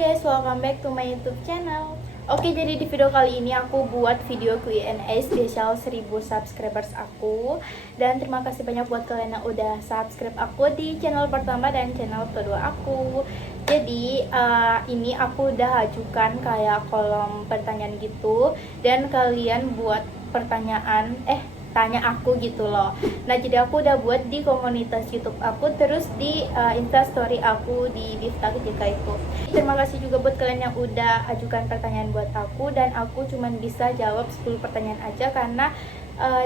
guys, welcome back to my YouTube channel. Oke, jadi di video kali ini aku buat video Q&A spesial 1000 subscribers aku. Dan terima kasih banyak buat kalian yang udah subscribe aku di channel pertama dan channel kedua aku. Jadi ini aku udah ajukan kayak kolom pertanyaan gitu, dan kalian buat pertanyaan tanya aku gitu loh. Nah, jadi aku udah buat di komunitas YouTube aku, terus di Instastory aku di Bifta ketika itu. Terima kasih juga buat kalian yang udah ajukan pertanyaan buat aku, dan aku cuman bisa jawab 10 pertanyaan aja karena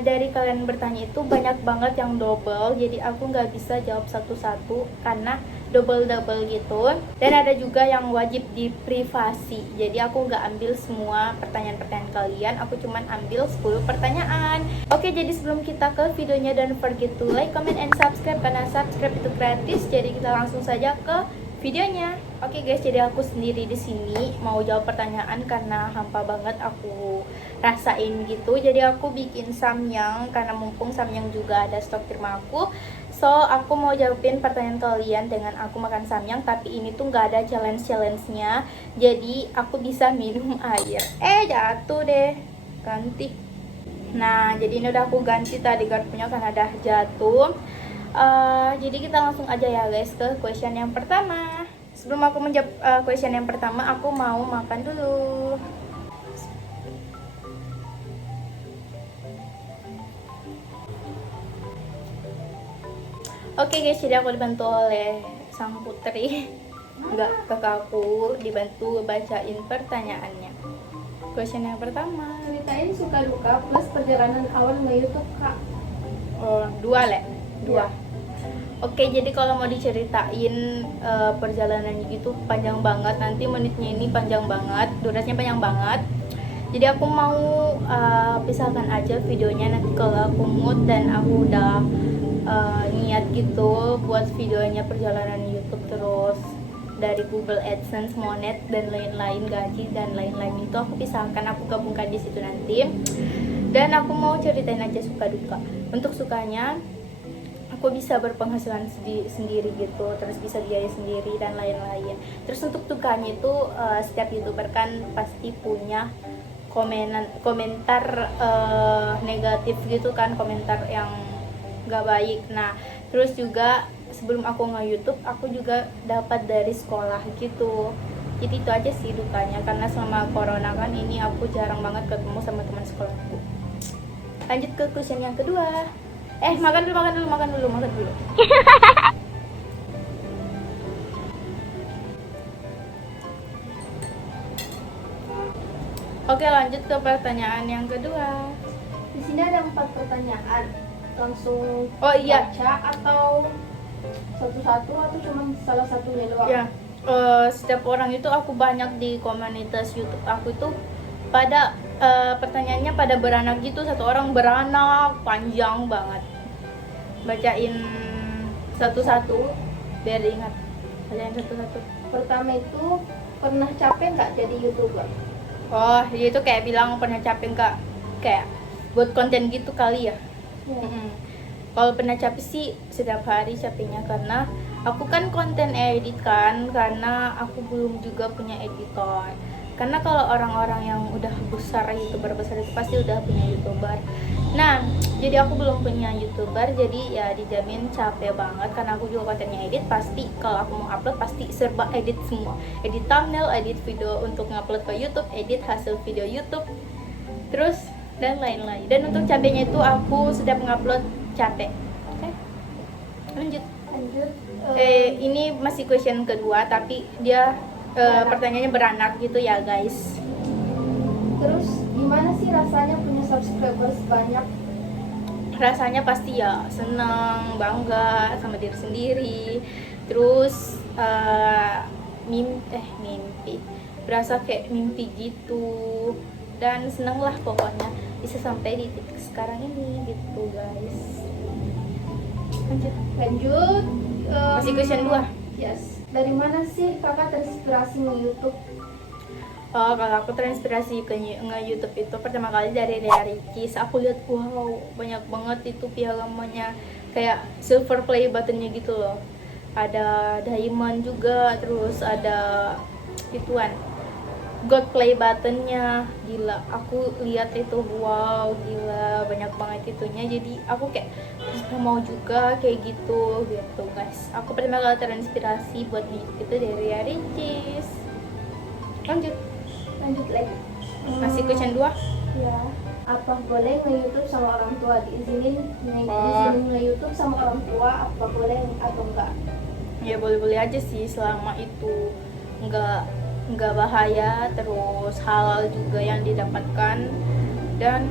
dari kalian bertanya itu banyak banget yang double, jadi aku nggak bisa jawab satu-satu karena double gitu. Dan ada juga yang wajib di privasi, jadi aku nggak ambil semua pertanyaan-pertanyaan kalian, aku cuman ambil 10 pertanyaan. Oke, jadi sebelum kita ke videonya, don't forget to like, comment, and subscribe karena subscribe itu gratis. Jadi kita langsung saja ke videonya. Oke guys, jadi aku sendiri di sini mau jawab pertanyaan karena hampa banget aku rasain gitu. Jadi aku bikin samyang karena mumpung samyang juga ada stok di rumah aku. So aku mau jawabin pertanyaan kalian dengan aku makan samyang, tapi ini tuh nggak ada challenge-nya. Jadi aku bisa minum air. Jatuh deh. Ganti. Nah, jadi ini udah aku ganti tadi garpunya karena udah jatuh. Jadi kita langsung aja ya guys ke question yang pertama. Sebelum aku menjawab question yang pertama, aku mau makan dulu. Oke guys, jadi aku dibantu oleh sang putri, enggak, kakakku, dibantu bacain pertanyaannya. Question yang pertama, Ceritain suka duka plus perjalanan awal nge-YouTube Kak. dua. Iya. Oke, jadi kalau mau diceritain perjalanannya gitu panjang banget, nanti menitnya ini panjang banget, durasinya panjang banget. Jadi aku mau pisahkan aja videonya nanti kalau aku mood dan aku udah niat gitu buat videonya perjalanan YouTube, terus dari Google AdSense, Monet, dan lain-lain, gaji dan lain-lain itu aku pisahkan, aku gabungkan di situ nanti. Dan aku mau ceritain aja suka duka. Untuk sukanya, aku bisa berpenghasilan sendiri gitu, terus bisa biaya sendiri dan lain-lain. Terus untuk dukanya itu setiap YouTuber kan pasti punya komentar negatif gitu kan, komentar yang nggak baik. Nah, terus juga sebelum aku nge-YouTube aku juga dapat dari sekolah gitu. Jadi itu aja sih dukanya, karena selama corona kan ini aku jarang banget ketemu sama teman sekolahku. Lanjut ke question yang kedua. Makan dulu. Oke, lanjut ke pertanyaan yang kedua. Di sini ada 4 pertanyaan. Langsung Iya. baca atau satu-satu atau cuma salah satunya doang? Ya, setiap orang itu aku banyak di komunitas YouTube aku itu pada pertanyaannya pada beranak gitu, satu orang beranak panjang banget. Bacain satu-satu biar ingat. Bacain satu-satu. Pertama itu, pernah capek nggak jadi YouTuber? Dia itu kayak bilang pernah capek nggak, kayak buat konten gitu kali ya. Kalau pernah capek sih setiap hari capeknya, karena aku kan konten edit kan, karena aku belum juga punya editor. Karena kalau orang-orang yang udah besar, YouTuber besar itu pasti udah punya YouTuber. Nah, jadi aku belum punya YouTuber, jadi ya dijamin capek banget karena aku juga kontennya edit. Pasti kalau aku mau upload pasti serba edit semua. Edit thumbnail, edit video untuk ngupload ke YouTube, edit hasil video YouTube, terus dan lain-lain. Dan untuk cabenya itu aku setiap ngupload capek. Oke. Lanjut. Ini masih question kedua, tapi dia pertanyaannya beranak gitu ya guys. Terus gimana sih rasanya punya subscribers banyak? Rasanya pasti ya seneng, bangga sama diri sendiri. Terus mimpi, berasa kayak mimpi gitu. Dan seneng lah pokoknya bisa sampai di titik sekarang ini gitu guys. Lanjut. Masih question 2. Yes. Dari mana sih kakak terinspirasi nge-YouTube? Kalau aku terinspirasi ke nge-YouTube itu pertama kali dari Dea Ricis. Aku lihat wow, banyak banget itu piagamnya, kayak silver play buttonnya gitu loh. Ada diamond juga, terus ada ituan God play buttonnya, gila. Aku lihat itu, wow, gila, banyak banget itunya. Jadi aku kayak mau juga kayak gitu guys. Aku pertama kali terinspirasi buat itu dari Ricis. Lanjut lagi. masih question 2. Ya, apa boleh nge-YouTube sama orang tua? Diizinin nge-YouTube sama orang tua, apa boleh atau enggak? Ya boleh-boleh aja sih, selama itu nggak bahaya, terus halal juga yang didapatkan, dan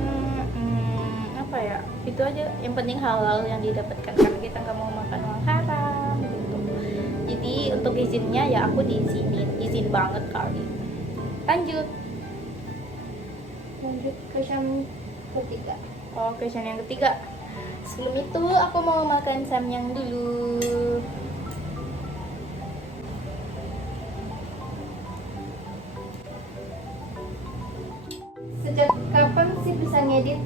apa ya, itu aja yang penting halal yang didapatkan, karena kita nggak mau makan uang haram gitu. Jadi untuk izinnya ya aku izin banget kali. Lanjut question ketiga. question yang ketiga. Sebelum itu aku mau makan samyang dulu. Sejak kapan sih bisa ngedit?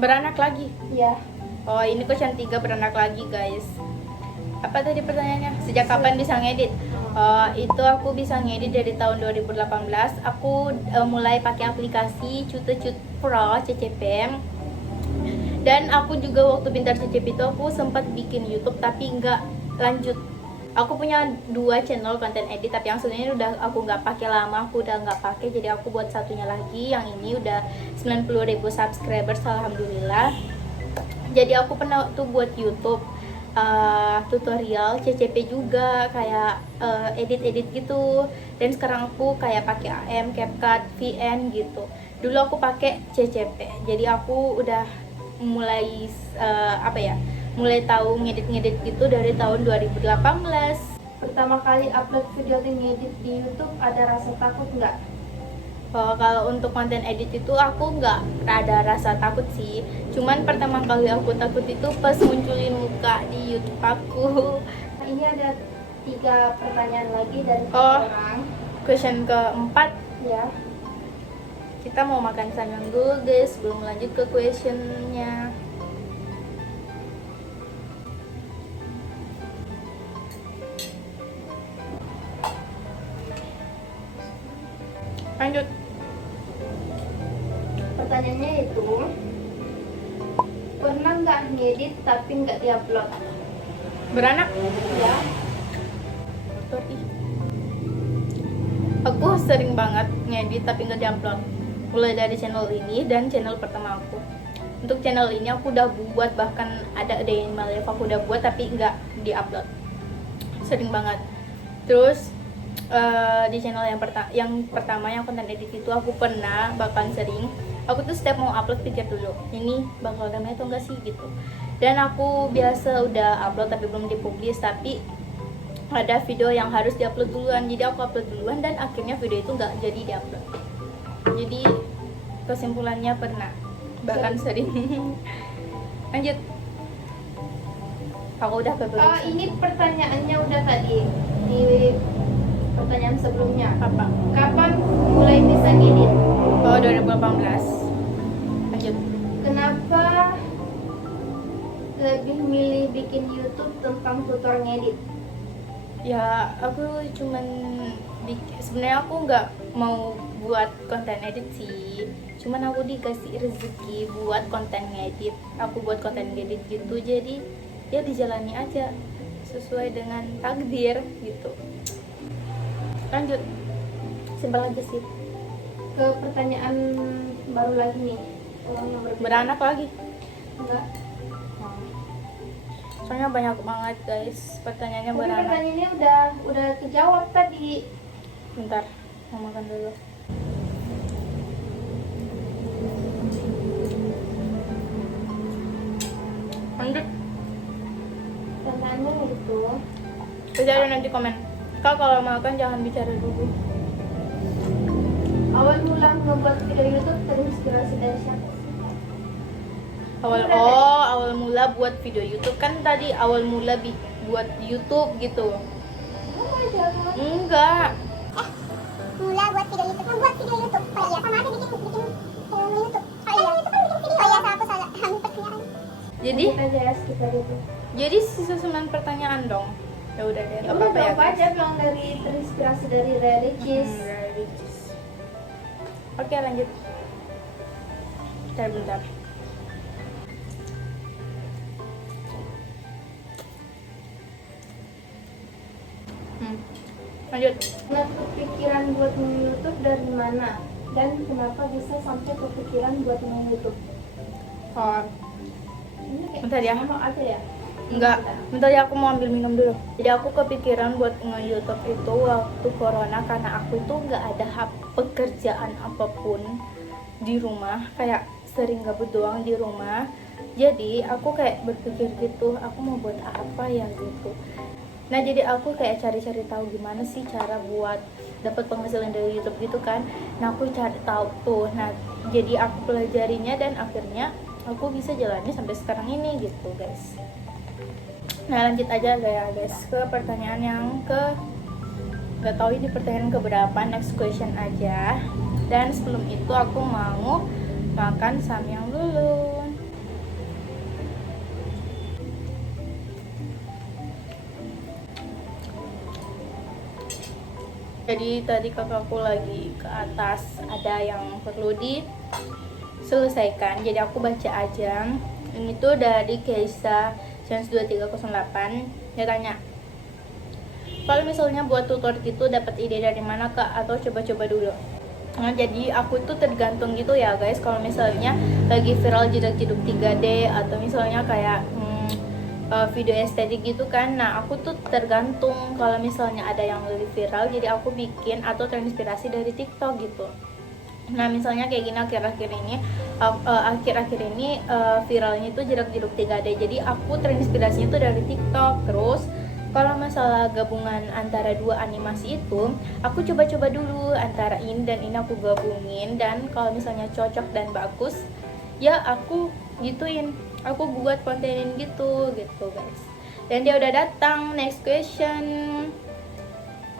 Beranak lagi. Ya, Oh, ini question 3, beranak lagi guys. Apa tadi pertanyaannya? Sejak kapan bisa ngedit? Itu aku bisa ngedit dari tahun 2018. Aku mulai pakai aplikasi Cute Pro CCP. Dan aku juga waktu pintar CCP itu aku sempat bikin YouTube tapi nggak lanjut. Aku punya 2 channel konten edit, tapi yang satunya udah aku nggak pakai lama, aku udah nggak pakai, jadi aku buat satunya lagi. Yang ini udah 90.000 subscribers, alhamdulillah. Jadi aku pernah tuh buat YouTube tutorial CCP juga, kayak edit gitu. Dan sekarang aku kayak pakai AM, CapCut, VN gitu. Dulu aku pakai CCP. Jadi aku udah mulai mulai tahu ngedit gitu dari tahun 2018. pertama kali upload video dan ngedit di YouTube ada rasa takut nggak? Kalau untuk konten edit itu aku nggak ada rasa takut sih. Cuman pertama kali aku takut itu pas munculin muka di YouTube aku. Nah, ini ada 3 pertanyaan lagi dari Oh. orang. Question keempat, Ya, kita mau makan samyang dulu guys, belum lanjut ke questionnya. Lanjut. pertanyaannya itu pernah nggak ngedit tapi nggak diupload? Beranak. Ya, Motor, ih. Aku sering banget ngedit tapi nggak diupload. Mulai dari channel ini dan channel pertama aku. Untuk channel ini aku udah buat, bahkan ada Day in My Life aku udah buat tapi nggak diupload. Sering banget. Terus di channel yang pertama yang konten edit itu aku pernah bahkan sering. Aku tuh setiap mau upload pikir dulu, ini bakal ramai atau enggak sih gitu. Dan aku biasa udah upload tapi belum dipublish, tapi ada video yang harus diupload duluan, jadi aku upload duluan dan akhirnya video itu nggak jadi diupload. Jadi kesimpulannya pernah, bahkan sering. Lanjut. Aku udah keberusan. ini pertanyaannya udah tadi di pertanyaan sebelumnya. Apa? Kapan mulai bisa ngedit? Oh, 2018. Lanjut. Kenapa lebih milih bikin YouTube tentang tutor ngedit? Ya, aku cuman sebenarnya aku nggak mau buat konten edit sih. Cuman aku dikasih rezeki buat konten ngedit. Aku buat konten ngedit gitu, jadi ya dijalani aja sesuai dengan takdir gitu. Lanjut. Simpel aja sih. Ke pertanyaan baru lagi nih. Yang berbeda. Beranak lagi. Enggak. Soalnya banyak banget guys pertanyaannya Tapi beranak. pertanyaannya udah kejawab tadi. Bentar, mau makan dulu. Lanjut. Pertanyaannya itu Bicara nanti komen. Kak kalau makan jangan bicara dulu. awal mula membuat video YouTube terinspirasi dari siapa? Awal mula buat video YouTube kan tadi awal mula buat YouTube gitu. Oh, jangan. Enggak. Mula buat video YouTube, buat video YouTube. Oh iya, sama aja bikin YouTube. Oh iya, YouTube kan bikin video. Oh iya, aku salah. Pertanyaan. Jadi Kita aja ya sekitar itu. jadi sisa 9 pertanyaan dong. Ya udah deh, Ya nggak udah apa-apa ya. apa aja bilang dari terinspirasi dari Religious. Religious. Oke, lanjut. Bentar. Lanjut. Nah, kepikiran buat YouTube dari mana? Dan kenapa bisa sampai kepikiran buat YouTube? Oh, Ini kayak bentar ya. sama aja ya? enggak. Bentar ya, aku mau ambil minum dulu. Jadi aku kepikiran buat nge-YouTube itu waktu corona karena aku itu nggak ada pekerjaan apapun di rumah, kayak sering gabut doang di rumah. Jadi aku kayak berpikir gitu, aku mau buat apa ya gitu. Nah, jadi aku kayak cari-cari tahu gimana sih cara buat dapat penghasilan dari YouTube gitu kan. Nah, aku cari tahu tuh. Nah, jadi aku pelajarinya dan akhirnya aku bisa jalannya sampai sekarang ini gitu, guys. Nah, lanjut aja ya, guys, ke pertanyaan yang nggak tahu ini pertanyaan keberapa, next question aja. Dan sebelum itu aku mau makan samyang dulu. Jadi tadi kakakku lagi ke atas, ada yang perlu diselesaikan. Jadi aku baca aja. Ini tuh dari Keisa Chance 2308. Dia tanya, kalau misalnya buat tutor gitu dapat ide dari mana kak? Atau coba-coba dulu? Nah, jadi aku tuh tergantung gitu ya guys. Kalau misalnya lagi viral jeduk-jeduk 3D atau misalnya kayak video estetik gitu kan. Nah, aku tuh tergantung, kalau misalnya ada yang lebih viral jadi aku bikin atau terinspirasi dari TikTok gitu. Nah, misalnya kayak gini akhir-akhir ini viralnya itu jeduk-jeduk 3D. Jadi aku terinspirasinya tuh dari TikTok. Terus kalau masalah gabungan antara dua animasi itu, aku coba-coba dulu antara ini dan ini aku gabungin, dan kalau misalnya cocok dan bagus, ya aku gituin, aku buat kontenin gitu guys. Dan dia udah datang, next question.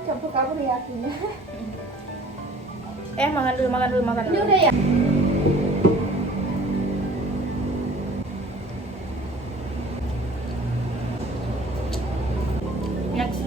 Kabur ya akhirnya. Makan dulu. Ini udah ya? Next.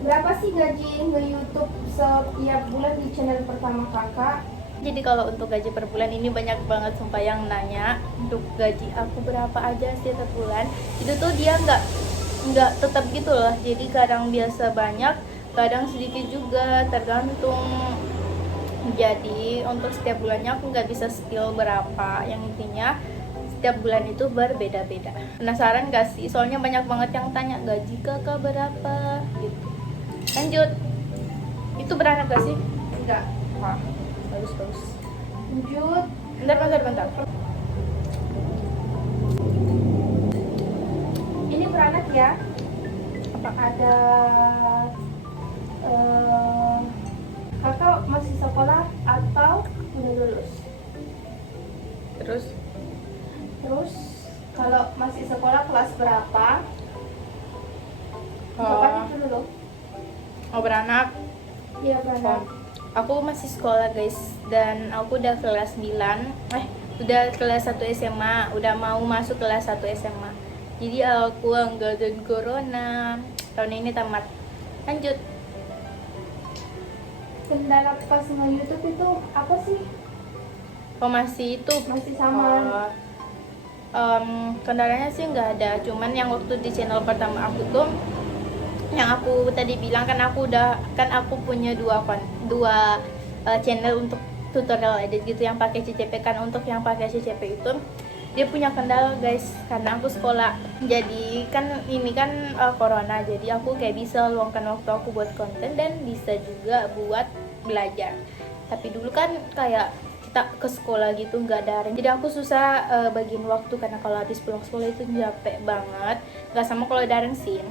Berapa sih gaji nge-YouTube setiap bulan di channel pertama kakak? Jadi kalau untuk gaji per bulan ini banyak banget sumpah yang nanya untuk gaji aku berapa aja sih per bulan. Itu tuh dia nggak tetap gitu loh. Jadi kadang biasa banyak, kadang sedikit juga, tergantung. Jadi untuk setiap bulannya aku nggak bisa spill berapa. Yang intinya setiap bulan itu berbeda-beda. Penasaran gak sih? Soalnya banyak banget yang tanya gaji kakak berapa gitu. Lanjut. Itu beranak gak sih? Enggak. Wah, bagus. Lanjut. Bentar. Ini beranak ya? Apa? Ada kakak masih sekolah atau udah lulus? Terus kalau masih sekolah kelas berapa? Bapaknya dulu loh. Oh, beranak. Iya beranak. Aku masih sekolah guys, dan aku udah kelas 9. Udah kelas 1 SMA, udah mau masuk kelas 1 SMA. Jadi aku angkatan corona. Tahun ini tamat. Lanjut. Kendala pas nge-YouTube itu apa sih? Oh, masih itu. Masih sama. Kendalanya sih nggak ada, cuman yang waktu di channel pertama aku tuh, yang aku tadi bilang kan aku punya dua channel untuk tutorial edit gitu yang pakai CCP. Kan untuk yang pakai CCP itu dia punya kendala guys, karena aku sekolah. Jadi kan ini kan corona, jadi aku kayak bisa luangkan waktu aku buat konten dan bisa juga buat belajar. Tapi dulu kan kayak kita ke sekolah gitu nggak daring, jadi aku susah bagiin waktu, karena kalau habis pulang sekolah itu capek banget. Nggak sama kalau daring sih.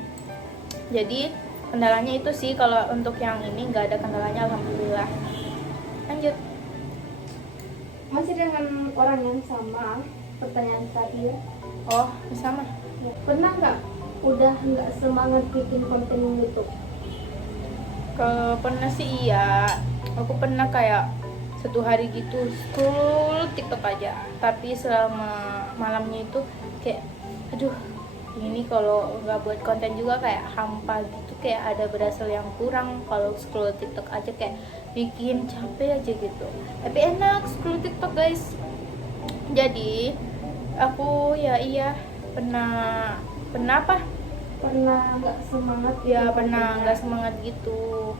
Jadi kendalanya itu sih. Kalau untuk yang ini nggak ada kendalanya, alhamdulillah. Lanjut. Masih dengan orang yang sama, pertanyaan terakhir. Oh, sama. Ya, pernah nggak udah nggak semangat bikin konten YouTube? Kalau pernah sih iya, aku pernah kayak satu hari gitu scroll TikTok aja, tapi selama malamnya itu kayak aduh ini kalau nggak buat konten juga kayak hampa gitu, kayak ada berasal yang kurang. Kalau scroll TikTok aja kayak bikin capek aja gitu, tapi enak scroll TikTok guys. Jadi aku pernah apa Pernah nggak semangat? ya pernah nggak semangat gitu.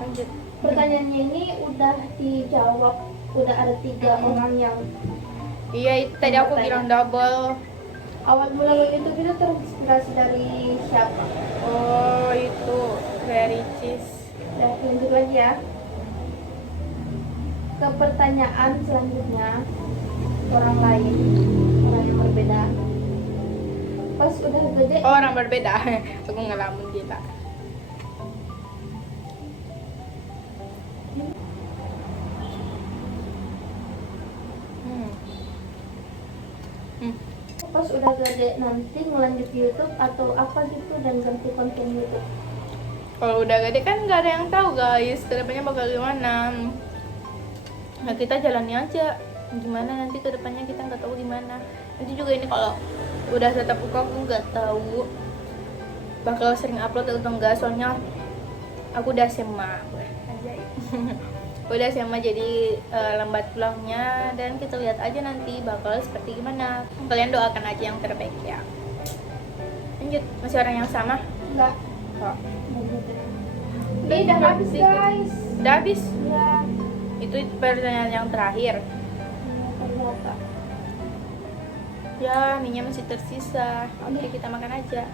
Lanjut. Pertanyaannya ini udah dijawab, udah ada 3 orang yang Iya, itu tadi aku bilang double. awal mula YouTube itu terinspirasi dari siapa? Oh, itu very cheese. Ya, lanjut lagi ya. Ke pertanyaan selanjutnya, orang lain, orang yang berbeda. Pas udah gede, Oh, orang berbeda. Aku ngalamin gila. Hmm. pas udah gede nanti ngelanjut YouTube atau apa gitu dan ganti konten YouTube. Kalau udah gede kan nggak ada yang tahu guys, kedepannya bakal gimana. Nah, kita jalani aja. Gimana nanti kedepannya kita nggak tahu gimana. Nanti juga ini kalau udah tetap buka aku nggak tahu bakal sering upload atau enggak, soalnya aku udah SMA. Anjay. Udah SMA jadi lambat pulangnya, dan kita lihat aja nanti bakal seperti gimana. Kalian doakan aja yang terbaik ya. Lanjut, masih orang yang sama? Enggak. Oh. Ini udah habis guys. Udah habis? Ya, Itu pertanyaan yang terakhir. ternyata. Ya, minyak masih tersisa. Oke, kita makan aja.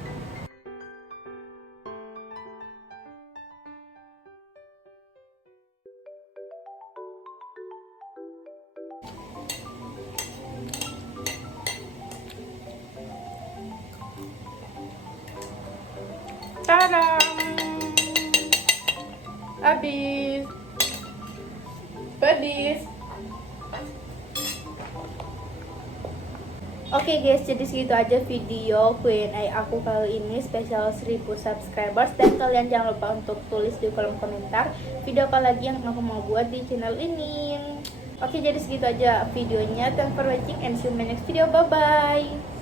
Tadam! Habis. Pedis. Oke guys, jadi segitu aja video Q&A aku kali ini spesial 1000 subscribers. Dan kalian jangan lupa untuk tulis di kolom komentar video apa lagi yang aku mau buat di channel ini. Oke, jadi segitu aja videonya. Thanks for watching and see you in my next video. Bye bye.